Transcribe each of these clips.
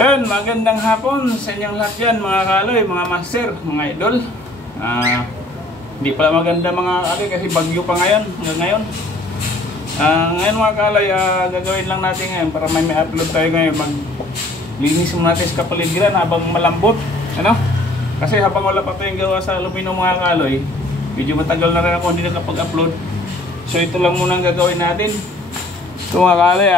Ayun, magandang hapon sa inyong lahat yan, mga kaloy, mga master, mga idol. Hindi pala maganda mga kaloy kasi bagyo pa ngayon, ngayon. Ngayon mga kaloy, gagawin lang natin ngayon para may upload tayo ngayon. Maglinis muna natin sa kapaligiran habang malambot. Ano? Kasi habang wala pa tayong gawa sa aluminum mga kaloy, medyo matagal na rin ako hindi nakapag-upload. So ito lang muna ang gagawin natin. Ito mga kaloy,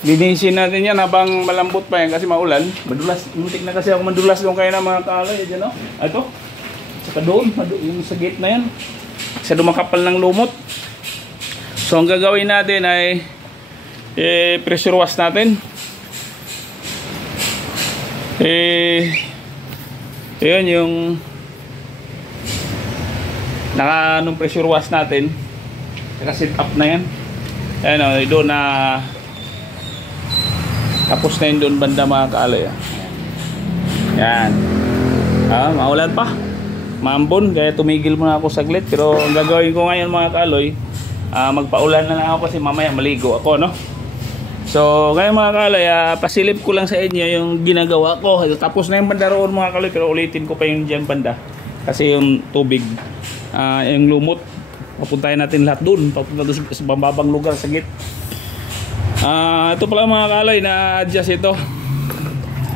linisin natin yan habang malambot pa yan kasi maulan. Madulas, muntik na kasi ako madulas doon kayo na mga kaloy. Diyan, no? Ito, saka doon, yung sa gate na yan. Kasi dumakapal ng lumot. So ang gagawin natin ay pressure wash natin. Yun yung nung pressure wash natin. Naka-set up na yan. Ayan o, doon na tapos na yun doon banda mga kaloy. Yan. Maulan pa. Maambon, kaya tumigil muna ako saglit. Pero ang gagawin ko ngayon mga kaloy, magpaulan na lang ako kasi mamaya maligo ako, no? So ngayon mga kaloy, pasilip ko lang sa inyo yung ginagawa ko. Tapos na yung banda roon mga kaloy, pero ulitin ko pa yung dyan banda. Kasi yung tubig, yung lumot, papuntahin natin lahat doon. Papunta doon sa bambabang lugar sa gate. Ito pala mga kaloy, na-adjust ito.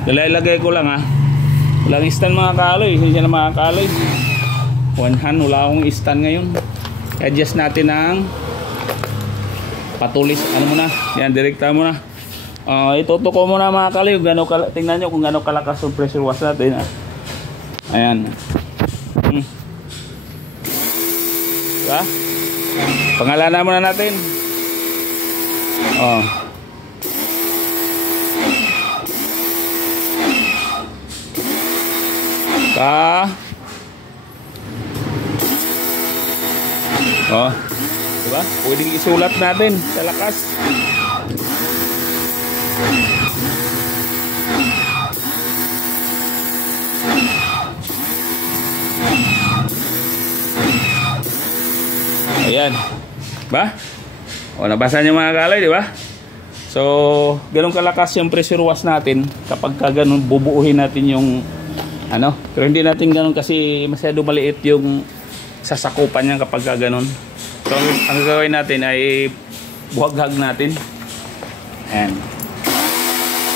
Lalagay ko lang walang stand mga kaloy. Hindi na mga kaloy, one hand, wala akong stand ngayon. I-adjust natin ang patulis. Ano muna, yan, direkta muna. Itutuko muna mga kaloy. Tingnan nyo kung gano'ng kalakas yung pressure wash natin. Ayan. Diba? Pangalanan muna natin. Diba? Pwedeng isulat natin sa lakas. Ayan. Ba? Nabasa niyo mga kaloy, di ba? So, ganun kalakas yung pressure wash natin kapag ganun bubuuhin natin yung pero hindi natin ganun kasi masyado maliit yung sasakupan niya kapag ganun. So, ang gagawin natin ay buhaghag natin. Ayan.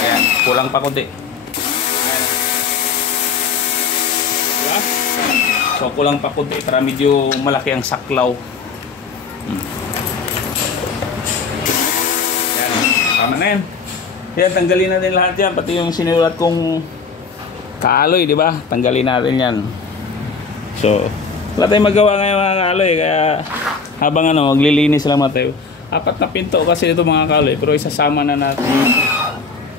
Ayan, kulang pa konti. Diba? So, kulang pa konti para medyo malaki ang saklaw. Tama na yan. Yan, tanggalin natin lahat yan. Pati yung sinulat kong kaaloy, di ba? Tanggalin natin yan. So, wala tayong magawa ngayon mga kaaloy. Kaya habang maglilinis lang tayo. 4 na pinto kasi ito mga kaaloy. Pero isasama na natin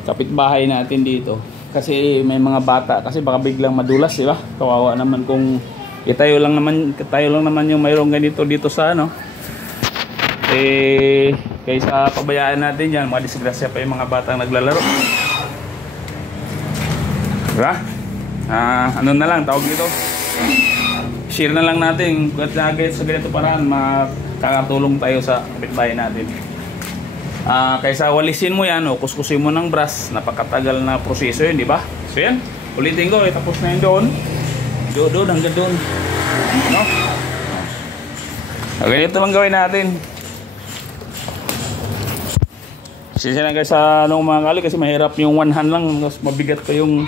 kapitbahay natin dito. Kasi may mga bata. Kasi baka biglang madulas, di ba? Kawawa naman kung tayo lang naman yung mayroong ganito dito sa kaysa pabayaan natin yan, mga disgrasya pa yung mga batang naglalaro. Diba? Ano na lang, tawag dito, share na lang natin sa ganito paraan, makakatulong tayo sa kapitbahay natin. Kaysa walisin mo yan, kuskusin mo ng brush, napakatagal na proseso yun, diba? So yan, ulitin ko, tapos na yun doon, hanggang doon, no? Ganito lang gawin natin. Sisi na guys sa mga kaloy kasi mahirap yung one hand lang, mas mabigat pa yung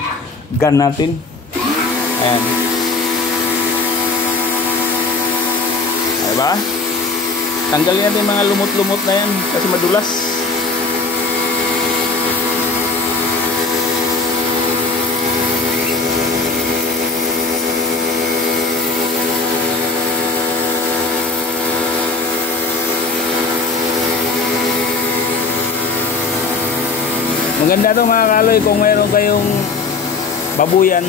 gun natin. Ayan. Diba? Tanggalin natin mga lumot-lumot na yan kasi madulas. Maganda to mga kaloy kung mayroon kayong babuyan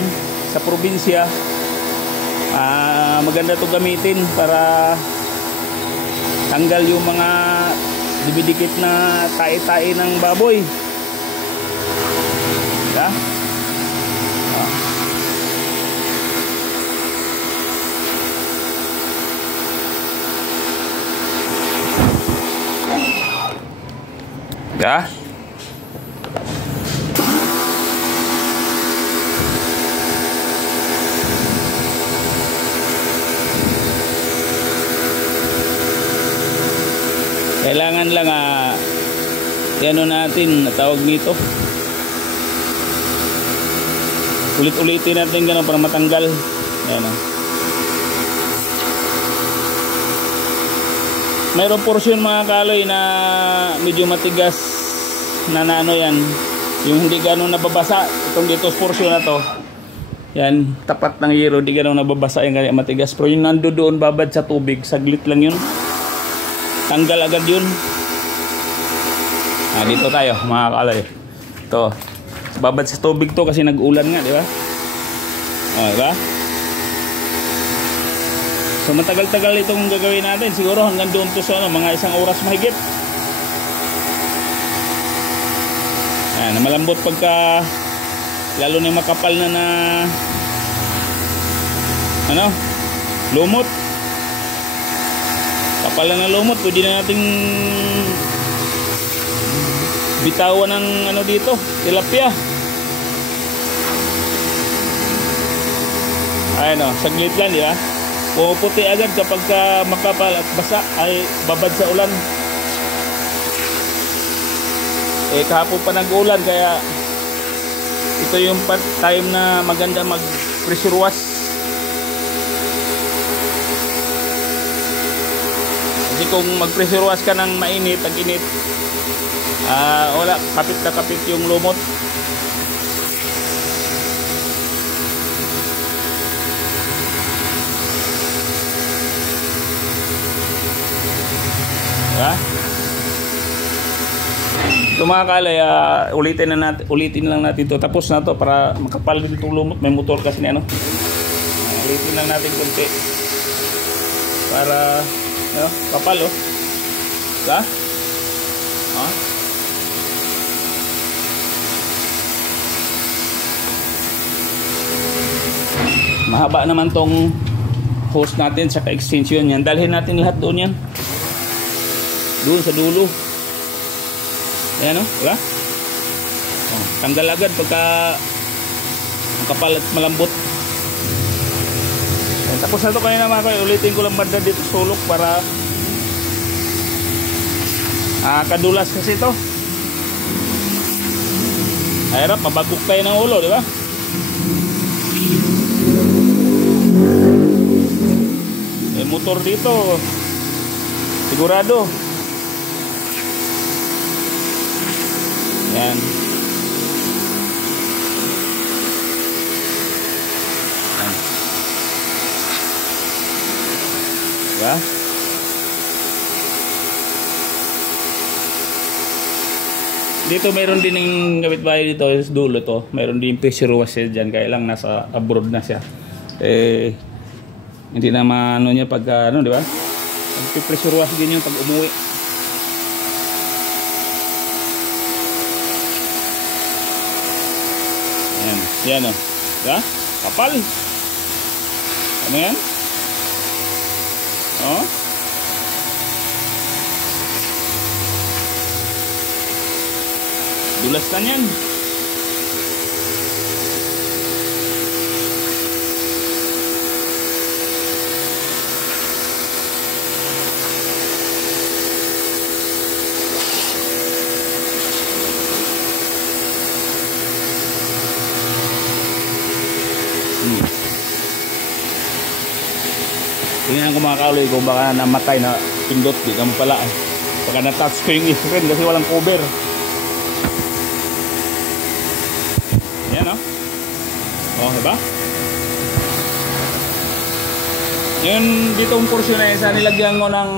sa probinsya. Maganda to gamitin para tanggal yung mga dumidikit na tae-tae ng baboy. Diba? Ya. Kailangan lang ano natin, tawag nito, ulit-ulitin natin gano'n para matanggal. Ayan o. Mayroong portion mga kaloy na medyo matigas na ano yan, yung hindi gano'n nababasa. Itong dito portion na to, yan, tapat ng yero, hindi gano'n nababasa yung kanya matigas. Pero yung nando doon babad sa tubig, saglit lang yun, tanggal agad yun. Dito tayo mga kaloy. Ito, babad sa tubig to kasi nag-ulan nga, di ba? Diba? So matagal-tagal itong gagawin natin. Siguro hanggang doon to sa mga 1 oras mahigit. Na malambot pagka lalo na makapal na lumot. Kapal na lumot, pwede na nating bitawan ng dito, tilapia. Ayun o, saglit lang, di ba? Puputi agad kapag makapal at basa ay babad sa ulan. Kahapon pa nag-ulan, kaya ito yung time na maganda mag-pressure wash. Kasi kung mag-pressure wash ka ng mainit, tag-init, wala, kapit na kapit yung lumot. Diba? Ito mga kalay, ulitin lang natin to. Tapos na to para makapal din itong lumot. May motor kasi ni ulitin lang natin konti para kapal o. Diba? Mahaba naman tong hose natin sa extension yan. Dalhin natin lahat doon yan, doon sa dulo. Ayan o, diba? Tanggal agad pagka makapal at malambot. Tapos na ito kanina mga kayo. Ulitin ko lang banda dito sulok para kadulas kasi ito. Hirap, mabagok tayo ng ulo, diba? May motor dito, sigurado. Yan. Diba? Dito mayroon din yung kapitbahay dito, dulo to. Mayroon din pressure washer dyan, kaya lang nasa abroad na siya. Hindi na maano niya pag di ba? Pressure wash din yung pag umuwi. Yan o. Diba? Kapal. Ano yan? Dulas na yan. Tingnan ko mga kaoloy kung baka namatay na pindot. Di naman pala. Baka na-touch ko yung screen kasi walang cover. Yan o. Diba? Yun, dito ang portion na isa nilagyan mo ng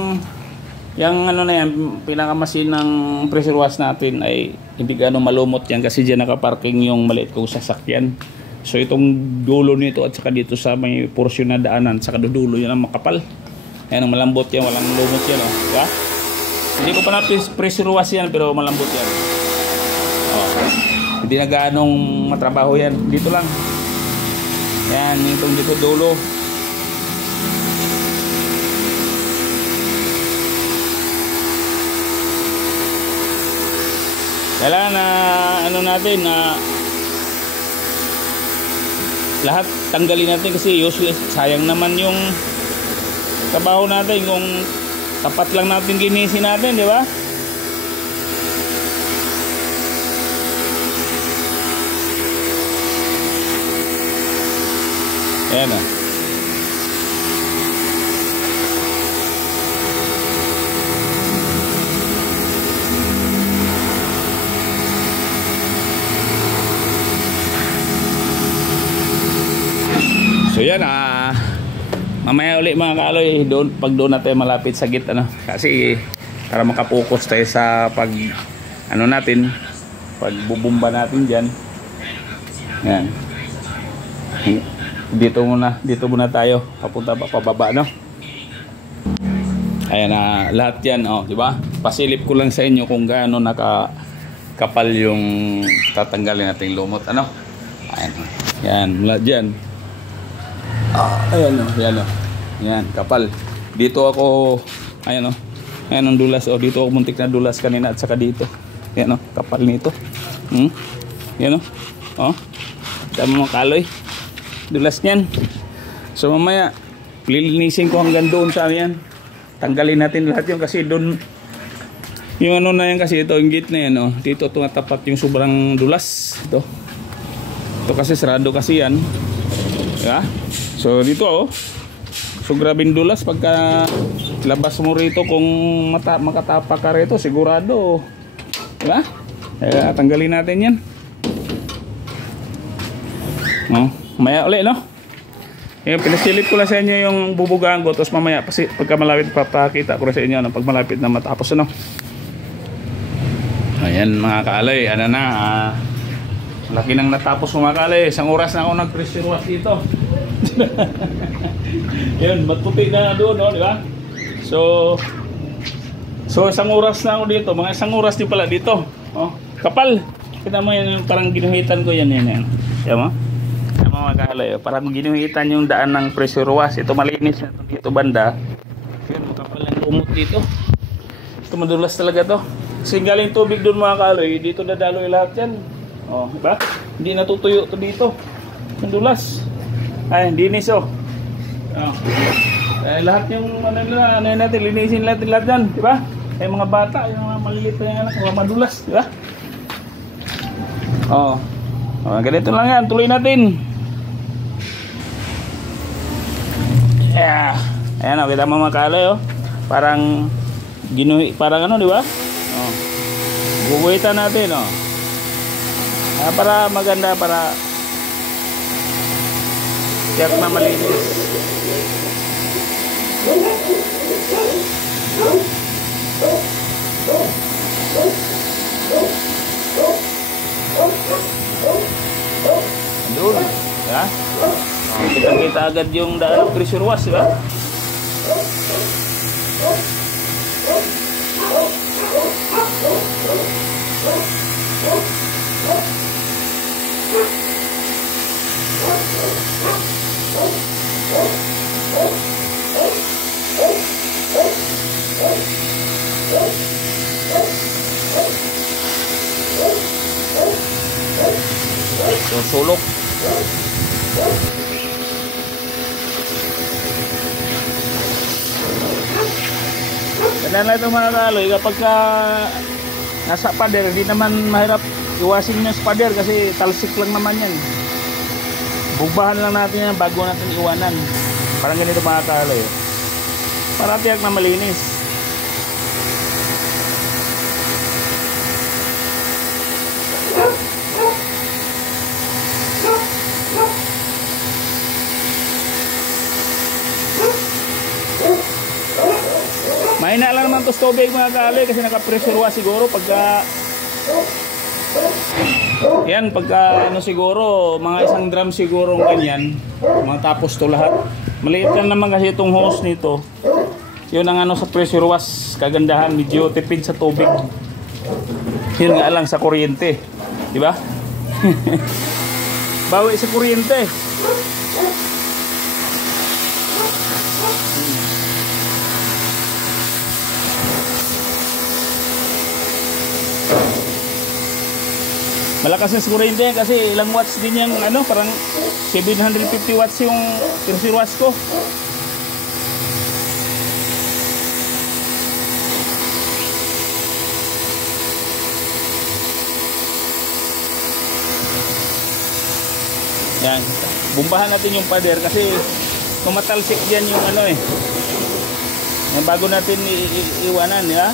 yung na yan, pinakamasin ng pressure wash natin ay hindi gaano malumot yan kasi dyan nakaparking yung maliit kong sasakyan. So itong dulo nito at saka dito sa may portion na daanan, saka dulo yan ang makapal. Ayan, malambot yan, walang lumot yan o. Diba? Hindi ko pa na pressure wash yan pero malambot yan. Hindi na gaanong matrabaho yan. Dito lang. Yan, itong dito dulo. Kailangan na natin na lahat tanggalin natin kasi useless. Sayang naman yung trabaho natin kung tapat lang natin linisin natin, di ba? Ayan o. So yan mamaya ulit mga kaaloy, pag doon natin malapit sa git ano, kasi para makapokus tayo sa pag ano natin, pag bubumba natin diyan. Yan. Dito muna tayo papunta pa pababa no. Ayan na lahat yan oh, di ba? Pasilip ko lang sa inyo kung gaano nakakapal yung tatanggalin nating lumot ano. Ayan. Yan, mula diyan. Ayan o, yan o. Yan, kapal. Dito ako, ayan o. Ayan ang dulas o. Dito ako muntik na dulas kanina at saka dito. Yan o, kapal nito. Yan o. O. Dami mga kaloy. Dulas niyan. So mamaya, lilinisin ko hanggang doon sa yan. Tanggalin natin lahat yun kasi doon. Yung ano na yan kasi ito, yung gate na yan o. Dito tumatapat yung sobrang dulas. Ito. Ito kasi sarado kasi yan. Diba? So dito oh. So grabing dulas pagka labas mo rito kung makatapak ka rito sigurado. Diba? Tanggalin natin yan. Oh, maya ulit no. Yung pinasilip ko lang sa inyo yung bubugaan ko, tapos mamaya pagka malapit papakita ko sa inyo no, pag malapit na matapos ano. Ayan mga kaalay, ano na laki nang natapos mga kaalay. Isang oras na ako nag-pressure wash dito. Yun, matuti na doon, no, di ba? So isang oras na ako dito, mga isang oras din pala dito. Oh, kapal. Kita mo yan, parang ginuhitan ko yan. Yan mo? Yan mo mga kalay, parang ginuhitan yung daan ng pressure wash. Ito malinis na dito banda. Yun, makapal ang lumot dito. Ito madulas talaga to. Kasi galing tubig doon mga kalay, dito dadaloy lahat yan. Oh, di ba? Hindi natutuyo to dito. Madulas. Ay, dinis oh. Lahat yung ano natin, linisin natin lahat yan, di ba? Ay mga bata, yung mga maliliit na anak, mga madulas, di ba? Oh. Ganito lang yan, tuloy natin. Yeah. Ayan oh, kita mga kalay oh. Parang parang ano, di ba? Oh. Guguhitan natin oh. Para maganda, para tiyak na malinis. Doon, ya. Kita agad yung daan pressure wash, di ba? Sulok. Ganyan lang ito mga kaloy, kapag nasa pader, hindi naman mahirap iwasin nyo sa pader kasi talsik lang naman yan. Bugbahan lang natin yan bago natin iwanan. Parang ganito mga kaloy, para tiyak na malinis. Mahina lang naman to tubig mga kaloy kasi naka-pressure wash siguro pagka yan, pagka ano siguro mga isang drum siguro ganyan, matapos to lahat. Maliit lang naman kasi itong hose nito. Yun ang ano sa pressure wash, kagandahan, medyo tipid sa tubig. Yun nga lang sa kuryente, di ba? Bawi sa kuryente. Malakas na kuryente kasi ilang watts din yung ano, parang 750 watts yung pressure wash ko. Yan. Bumbahan natin yung pader kasi tumatalsik dyan yung ano eh. Yan, bago natin iwanan, ya.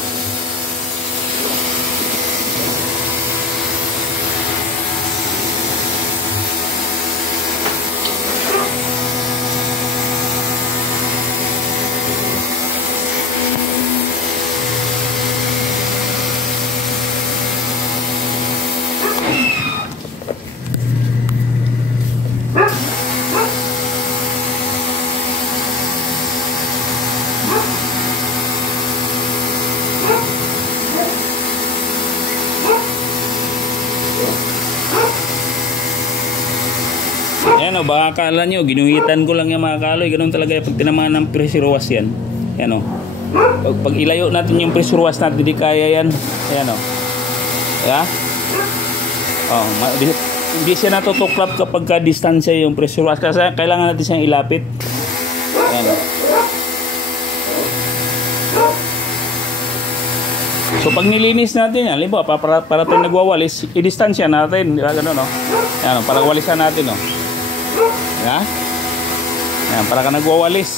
Yan o, baka akala nyo, ginuhitan ko lang yung mga kaloy. Ganun talaga pag tinamaan ng pressure wash yan. Yan o. Pag ilayo natin yung pressure wash natin, hindi kaya yan. Yan o. Yeah? Oh, hindi siya natutuklap kapag ka-distansya yung pressure wash. Kasi kailangan natin siyang ilapit. Yan o. So pag nilinis natin yan, libo, para tayo nagwawalis, i-distansya natin. Di ba ganun o? Yan o, para walisan natin o. Yeah? Yan, para ka nagwawalis.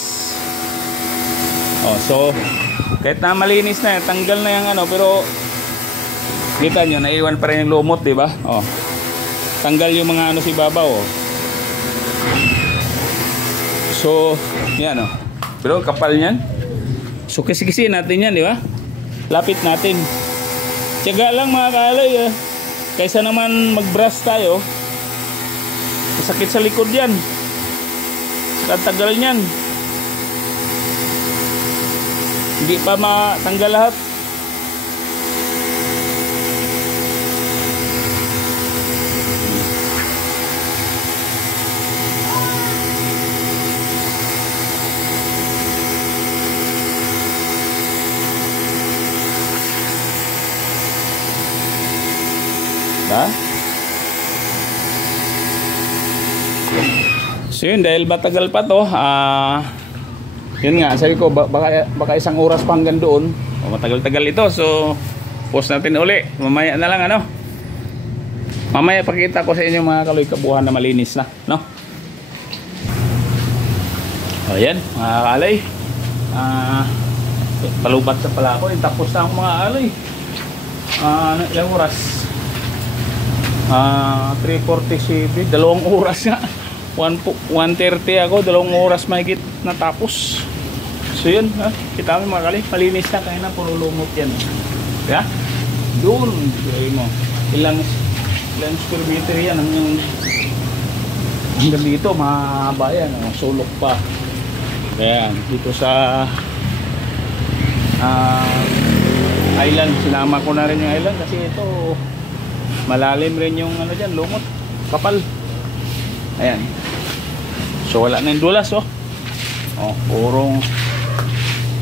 Oh, so kahit na malinis na yan, tanggal na yung ano, pero kita nyo, naiwan pa rin yung lumot, di ba? Oh. Tanggal yung mga ano si babaw, oh. So, yan, oh. Pero kapal niyan. So kisi-kisi natin yan, di ba? Lapit natin. Tiyaga lang mga kaloy, kaysa naman mag-brush tayo. Sakit sa likod yan. Tagal niyan. Hindi pa matanggal lahat. Ha? So yun, dahil matagal pa to, yun nga, sabi ko baka isang oras pa hanggang doon. Matagal-tagal ito, so post natin uli. Mamaya na lang, ano. Mamaya pakita ko sa inyo mga kaloy kabuhan na malinis na, no. O yan, mga kaloy, palubat sa pala ako, tapos na ang mga kaloy. Ilang oras? 3:47, 2 oras nga. 1:30 ako, 2 oras mahigit natapos. So yun, kita mo mga kaloy, malinis na, kaya na puro lumot yan. Yeah? Doon, mo ilang square meter yan hanggang dito, mahaba yan, sulok pa. Kaya dito sa island, sinama ko na rin yung island kasi ito malalim rin yung ano dyan, lumot, kapal. Ayan. So wala na yung dulas, oh. Oh, purong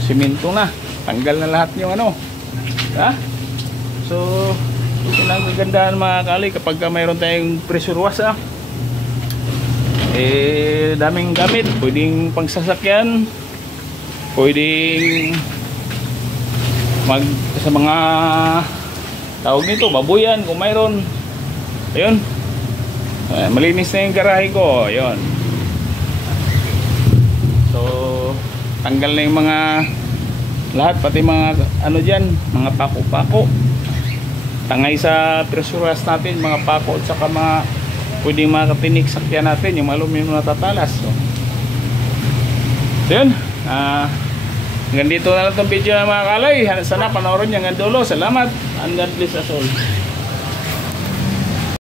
simento na. Tanggal na lahat yung ano. Ha? So ito lang kagandahan mga kaloy kapag mayroon tayong pressure wash, daming gamit. Pwedeng pangsasakyan, pwedeng sa mga tawag nito, babuyan kung mayroon. Ayun. Malinis na yung garahe ko. Ayun. So tanggal na yung mga lahat, pati mga ano dyan, mga pako-pako. Tangay sa pressure wash natin, mga pako at saka mga pwedeng mga katinik sakyan natin, yung aluminum na tatalas. So yun. Hanggang dito na lang itong video mga kalay. Sana panoorin nyo hanggang dulo. Salamat and God bless us all.